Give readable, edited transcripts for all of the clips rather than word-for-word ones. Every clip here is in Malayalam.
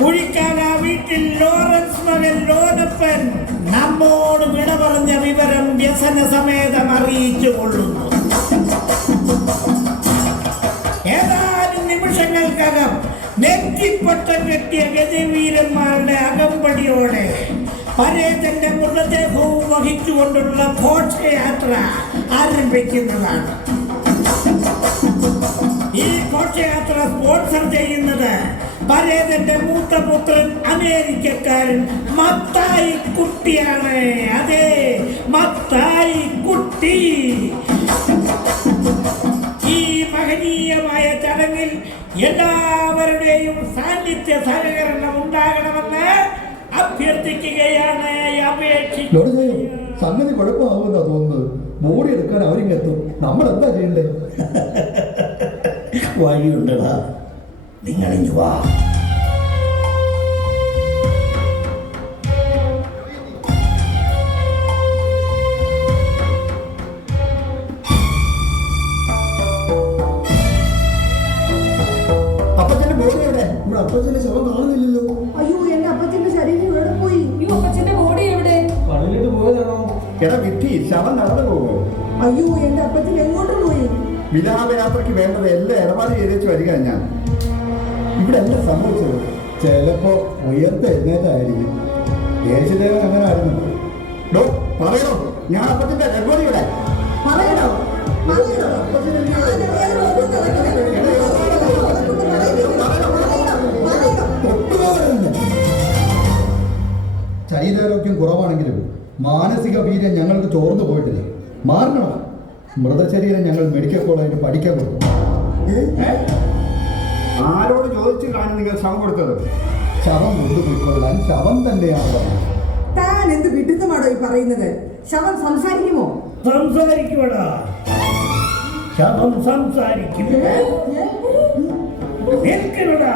കുഴിക്കാല വീട്ടിൽ ലോറൻസ് മകൻ ലോനപ്പൻ നമ്മോട് വിട പറഞ്ഞ വിവരം വ്യസന സമേതം അറിയിച്ചു കൊള്ളുന്നു. ഏതാനും നിമിഷങ്ങൾക്കകം നെറ്റിപ്പട്ടം കെട്ടിയ ഗജവീരന്മാരുടെ അകമ്പടിയോടെ പരേതന്റെ മൃതദേഹവും വഹിച്ചുകൊണ്ടുള്ള ഘോഷയാത്ര ആരംഭിക്കുന്നതാണ്. ഈ ഘോഷയാത്ര സ്പോൺസർ ചെയ്യുന്നത് പരേതന്റെ മൂത്ത പുത്രൻ അമേരിക്കക്കാരൻ മത്തായി കുട്ടിയാണ്. അതെ, മത്തായി കുട്ടി. ഈ മഹനീയമായ ചടങ്ങിൽ എല്ലാവരുടെയും സാന്നിധ്യ സഹകരണം ഉണ്ടാകണമെന്ന് അഭ്യർത്ഥിക്കുകയാണ്, അപേക്ഷിക്കുന്നു. സംഗതി കുഴപ്പമാവുന്ന തോന്നുന്നത്. ബോഡി എടുക്കാൻ അവരിങ്ങെത്തും. നമ്മൾ എന്താ ചെയ്യണ്ടേ? വഴിയുണ്ടടാ, നിങ്ങളിഞ്ഞു വാ. അപ്പച്ചന്റെ ബോഡി എവിടെ? നമ്മുടെ അപ്പച്ചന്റെ ശവം കാണുന്നില്ലല്ലോ. അയ്യോ, എന്റെ അപ്പച്ചന്റെ ശരീരം എവിടെ പോയി? അയ്യോ, അപ്പച്ചന്റെ ബോഡി എവിടെ? പള്ളിയിലോട്ട് പോയതാണോ? എടാ വിട്ടി, ശവം നടന്നു പോകുമോ? അയ്യോ, എന്റെ അപ്പച്ചൻ എങ്ങോട്ട് പോയി? വിലാപയാത്രയ്ക്ക് വേണ്ടത് എല്ലാം ഇടപാട് ചെയ്തേച്ച് വരിക ഞാൻ. ഇവിടെ എല്ലാം സംഭവിച്ചത് ചിലപ്പോ ഉയർത്ത് എഴുന്നേറ്റായിരിക്കും. യേശുദേവൻ അങ്ങനെ ആയിരുന്നു. പറയണോ? ഞാൻ അപ്പത്തിന്റെ ഡെഡ്ബോഡി ഇവിടെ പറയണോ? ശരീരാരോഗ്യം കുറവാണെങ്കിലും മാനസിക വീര്യം ഞങ്ങൾക്ക് ചോർന്നു പോയിട്ടില്ല. മാറണം. മൃതശരീരം ഞങ്ങൾ മെഡിക്കൽ കോളേജിൽ പഠിക്കാൻ കൊടുക്കും. ആരോട് ചോദിച്ചു കാണും നിങ്ങൾ ശവം കൊടുത്തത്? ശവം കൊണ്ടുപോയിക്കൊള്ളാൻ ശവം തന്നെയാണ് പറഞ്ഞത്. താൻ എന്ത് വിഡിത്തമാണോ ഈ പറയുന്നത്? ശവം സംസാരിക്കുമോ? സംസാരിക്കുവടാ, ശവം സംസാരിക്കും. നിൽക്കണടാ,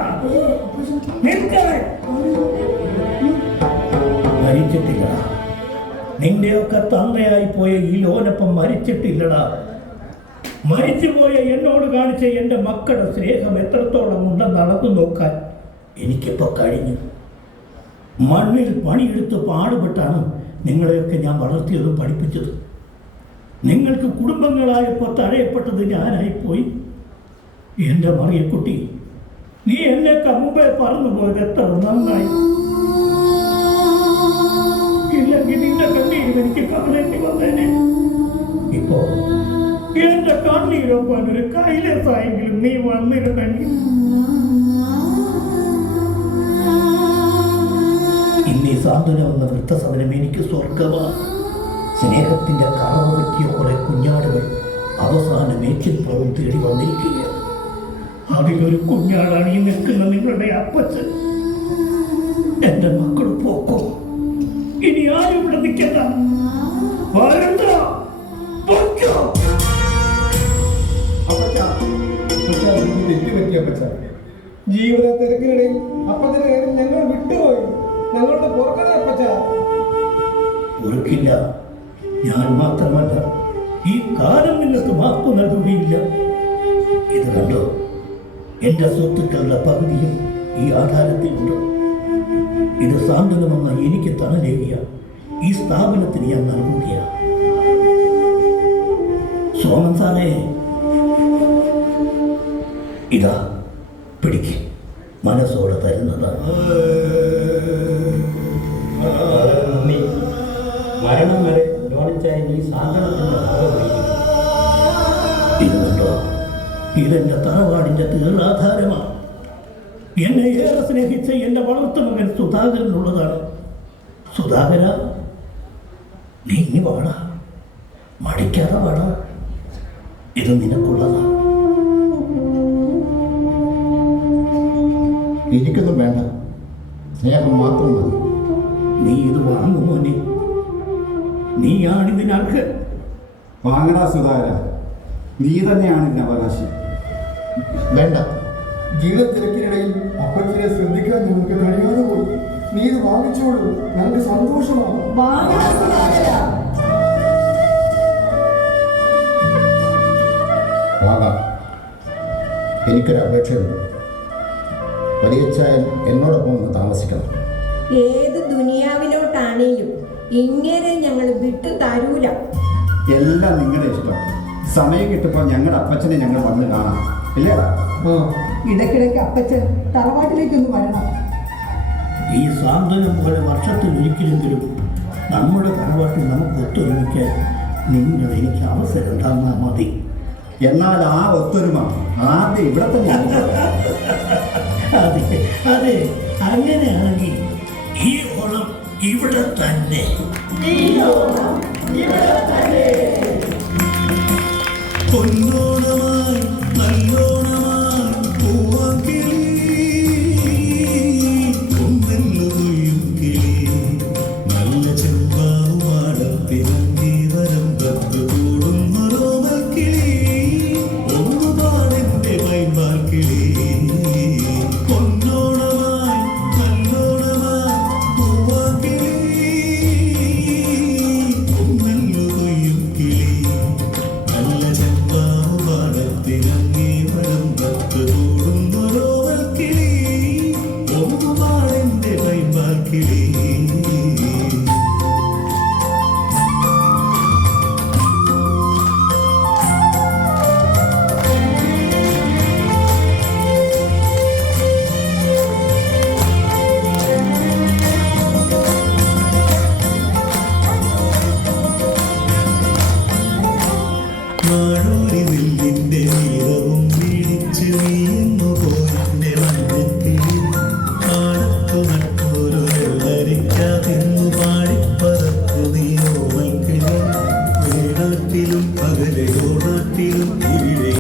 നിൽക്കാൻ. മരിച്ചിട്ടില്ലടാ. നിന്റെയൊക്കെ തന്തയായി പോയ ഈ ലോനപ്പം മരിച്ചിട്ടില്ലടാ. മരിച്ചുപോയ എന്നോട് കാണിച്ച എൻ്റെ മക്കളുടെ സ്നേഹം എത്രത്തോളം ഉണ്ടെന്ന് നടന്നു നോക്കാൻ എനിക്കിപ്പോൾ കഴിഞ്ഞു. മണ്ണിൽ പണിയെടുത്ത് പാടുപെട്ടാണ് നിങ്ങളെയൊക്കെ ഞാൻ വളർത്തിയതും പഠിപ്പിച്ചതും. നിങ്ങൾക്ക് കുടുംബങ്ങളായപ്പോൾ തഴയപ്പെട്ടത് ഞാനായിപ്പോയി. എൻ്റെ മറിയക്കുട്ടി, നീ എന്നേക്കാ മുമ്പേ പറന്നു പോയത് എത്ര നന്നായി. ഇല്ലെങ്കിൽ നിന്റെ കണ്ണീരും എനിക്ക് കാണേണ്ടി വന്നേനെ. ഇപ്പോ എന്റെ കണ്ണീരൊപ്പാൻ ഒരു കൈലേസായെങ്കിലും നീ വന്നിരുന്നെങ്കിൽ. ഇന്നീ സാന്ത്വനം എന്ന വൃത്തസദനം എനിക്ക് സ്വർഗമാണ്. സ്നേഹത്തിന്റെ കറവ പറ്റിയ കുറെ കുഞ്ഞാടുകൾ അവസാന മേച്ചിൽപ്പുറം തേടി വന്നിരിക്കുകയാണ്. അതിലൊരു കുഞ്ഞാടാണ് ഈ നിൽക്കുന്ന നിങ്ങളുടെ അപ്പച്ചൻ. എന്റെ മക്കൾ പോക്കോ, ഇനി ആരും ഇവിടെ നിൽക്കണ്ട. ജീവിത തിരക്കിനിടയിൽ അപ്പച്ചന്റെ കാര്യം ഞങ്ങൾ വിട്ടുപോയി. ഞങ്ങളുടെ പുറകെ അപ്പച്ച. പൊറുക്കില്ല. ഞാൻ മാത്രമല്ല, ഈ കാലം നിങ്ങൾക്ക് മാപ്പ് നൽകുകയില്ല. ഇത് കണ്ടോ, എന്റെ സ്വത്തുക്കളുടെ പകുതിയും ഈ ആധാരത്തിലുണ്ട്. ഇത് സാന്ത്വനമെന്ന എനിക്ക് തണലേകിയ ഈ സ്ഥാപനത്തിന് ഞാൻ നൽകുകയാണ്. സോമൻ സാറേ, ഇതാ പിടിക്ക്. മനസ്സോടെ തരുന്നതാണ്. മരണം വരെ ലോണിച്ചായ ഈ സാധനത്തിന്റെ ഇത് കണ്ടോ, ഇതെന്റെ തറവാടിന്റെ തീറാധാരമാണ്. എന്നെ ഏറെ സ്നേഹിച്ച എന്റെ വളർത്തുമകൻ സുധാകരനുള്ളതാണ്. സുധാകര, നീ ഇനി വാട, മടിക്കാതെ വാട. ഇത് നിനക്കുള്ളതാണ്. എനിക്കൊന്നും വേണ്ട, സ്നേഹം മാത്രം മതി. നീ ഇത് വാങ്ങുമോ? നീയാണിതിനർഹൻ. വാങ്ങടാ സുധാകര, നീ തന്നെയാണ് ഇതിന് അവകാശി. വേണ്ട, ജീവിത തിരക്കിനിടയിൽ അപ്പച്ചനെ ശ്രദ്ധിക്കാൻ ഞങ്ങൾക്ക് കഴിയാതെ പോയി. നീ ഇത് വാങ്ങിച്ചോളൂ, ഞങ്ങൾക്ക് സന്തോഷമാണ്. എനിക്കൊരു അപേക്ഷയുണ്ട്. വലിയച്ചായൻ എന്നോടൊപ്പം ഒന്ന് താമസിക്കണം. ഏത് ദുനിയാവിലോട്ടാണേലും ഇങ്ങനെ ഞങ്ങൾ വിട്ടു തരൂല. എല്ലാം നിങ്ങളുടെ ഇഷ്ടം. സമയം കിട്ടുമ്പോൾ ഞങ്ങളുടെ അപ്പച്ചനെ ഞങ്ങൾ വന്ന് കാണാം, ഇല്ലേടാ? ഇടയ്ക്കിടയ്ക്ക് അപ്പച്ചൻ തറവാട്ടിലേക്കൊന്ന് വരണം. ഈ സാന്ത്വനം പോലെ വർഷത്തിലൊരിക്കലെങ്കിലും നമ്മുടെ തറവാട്ടിൽ നമുക്ക് ഒത്തൊരുമിക്കാൻ നിങ്ങൾ എനിക്ക് അവസരം തന്നാൽ മതി. എന്നാൽ ആ ഒത്തൊരുമ ആദ്യം ഇവിടെ തന്നെ അതെ അതെ, അങ്ങനെയാണെങ്കിൽ ഈ ഓണം ഇവിടെ തന്നെ. പൊന്നോണമാ